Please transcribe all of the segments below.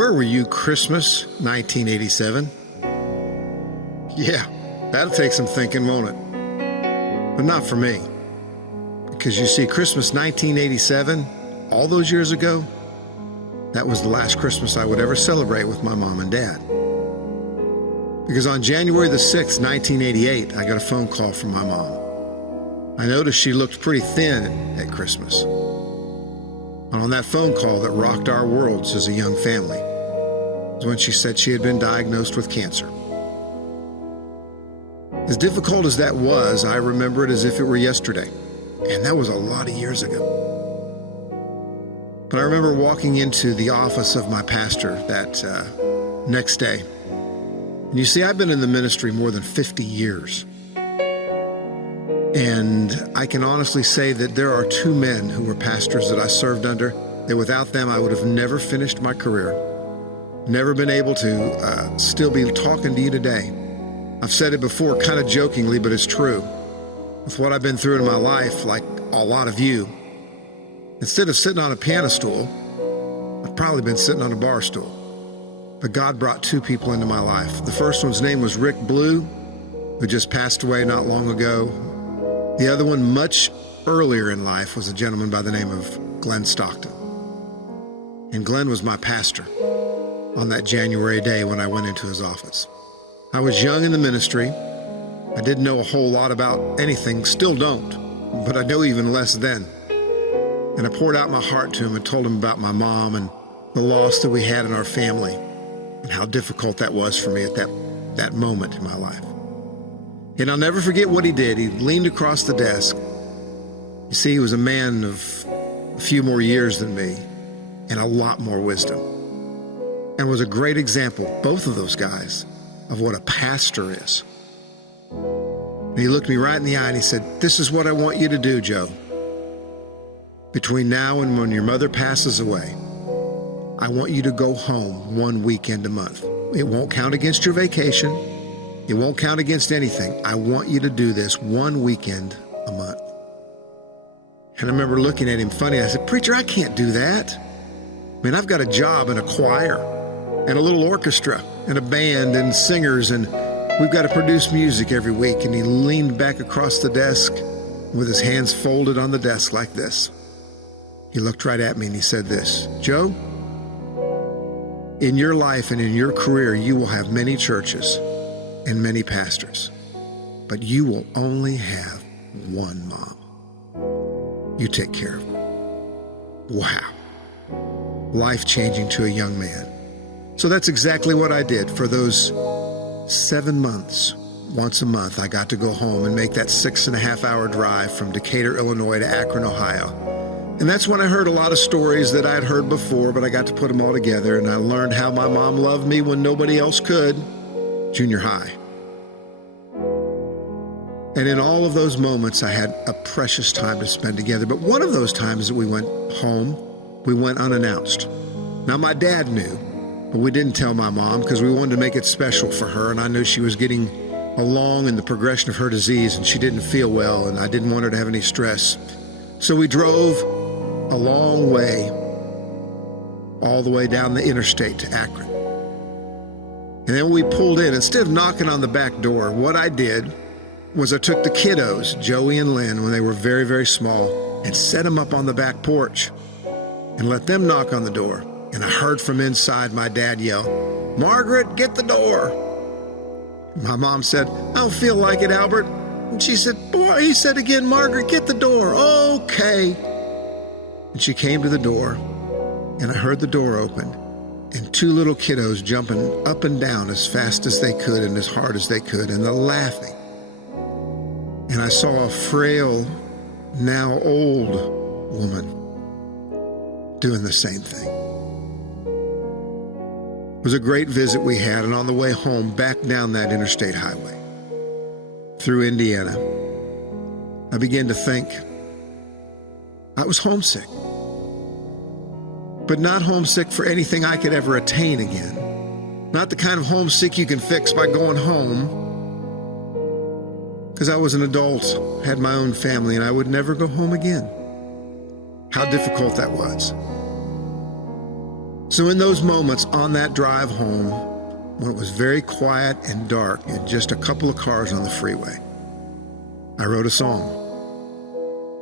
Where were you Christmas 1987? Yeah, that'll take some thinking, won't it? But not for me. Because you see, Christmas 1987, all those years ago, that was the last Christmas I would ever celebrate with my mom and dad. Because on January the 6th, 1988, I got a phone call from my mom. I noticed she looked pretty thin at Christmas. And on that phone call that rocked our worlds as a young family was when she said she had been diagnosed with cancer. As difficult as that was, I remember it as if it were yesterday. And that was a lot of years ago. But I remember walking into the office of my pastor that next day. And you see, I've been in the ministry more than 50 years. And I can honestly say that there are two men who were pastors that I served under, that without them I would have never finished my career, never been able to still be talking to you today. I've said it before kind of jokingly, but it's true. With what I've been through in my life, like a lot of you, instead of sitting on a piano stool, I've probably been sitting on a bar stool. But God brought two people into my life. The first one's name was Rick Blue, who just passed away not long ago. The other one, much earlier in life, was a gentleman by the name of Glenn Stockton. And Glenn was my pastor on that January day when I went into his office. I was young in the ministry. I didn't know a whole lot about anything, still don't, but I know even less then. And I poured out my heart to him and told him about my mom and the loss that we had in our family and how difficult that was for me at that moment in my life. And I'll never forget what he did. He leaned across the desk. You see, he was a man of a few more years than me and a lot more wisdom, and was a great example, both of those guys, of what a pastor is. And he looked me right in the eye and he said, "This is what I want you to do, Joe. Between now and when your mother passes away, I want you to go home one weekend a month. It won't count against your vacation. It won't count against anything. I want you to do this one weekend a month." And I remember looking at him funny. I said, "Preacher, I can't do that. I mean, I've got a job in a choir and a little orchestra and a band and singers, and we've got to produce music every week." And he leaned back across the desk with his hands folded on the desk like this. He looked right at me and he said this, "Joe, in your life and in your career, you will have many churches and many pastors, but you will only have one mom. You take care of her." Wow. Life-changing to a young man. So that's exactly what I did for those 7 months. Once a month, I got to go home and make that 6.5-hour drive from Decatur, Illinois to Akron, Ohio. And that's when I heard a lot of stories that I'd heard before, but I got to put them all together, and I learned how my mom loved me when nobody else could. Junior high. And in all of those moments, I had a precious time to spend together. But one of those times that we went home, we went unannounced. Now, my dad knew, but we didn't tell my mom because we wanted to make it special for her, and I knew she was getting along in the progression of her disease, and she didn't feel well, and I didn't want her to have any stress. So we drove a long way, all the way down the interstate to Akron. And then when we pulled in, instead of knocking on the back door, what I did was I took the kiddos, Joey and Lynn, when they were very, very small, and set them up on the back porch and let them knock on the door. And I heard from inside my dad yell, "Margaret, get the door." My mom said, "I don't feel like it, Albert." And she said, "Boy," he said again, "Margaret, get the door." "Okay." And she came to the door, and I heard the door open, and two little kiddos jumping up and down as fast as they could and as hard as they could, and they're laughing. And I saw a frail, now old woman doing the same thing. It was a great visit we had, and on the way home, back down that interstate highway, through Indiana, I began to think I was homesick. But not homesick for anything I could ever attain again. Not the kind of homesick you can fix by going home. Because I was an adult, had my own family, and I would never go home again. How difficult that was. So in those moments on that drive home, when it was very quiet and dark and just a couple of cars on the freeway, I wrote a song.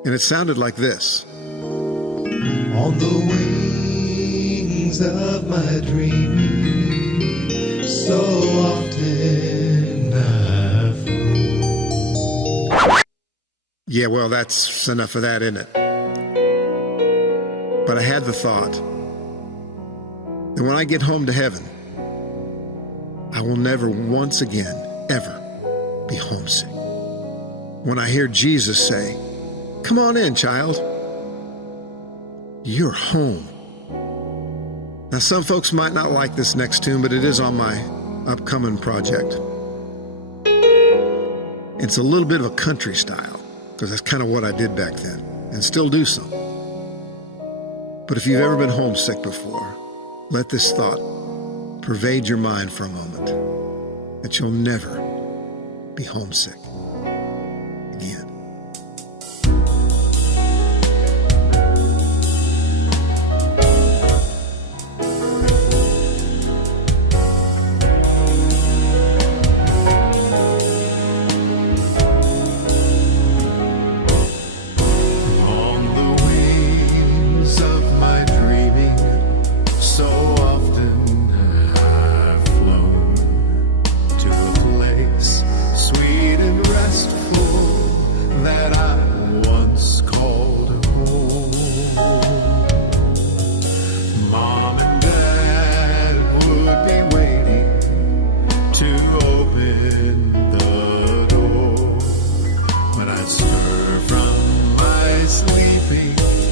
And it sounded like this. On the wings of my dreaming, so often I've flown. Yeah, well, that's enough of that, isn't it? But I had the thought that when I get home to heaven, I will never once again, ever be homesick. When I hear Jesus say, "Come on in, child. You're home." Now, some folks might not like this next tune, but it is on my upcoming project. It's a little bit of a country style, because that's kind of what I did back then, and still do some. But if you've ever been homesick before, let this thought pervade your mind for a moment, that you'll never be homesick again.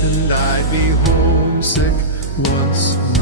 And I'd be homesick once more.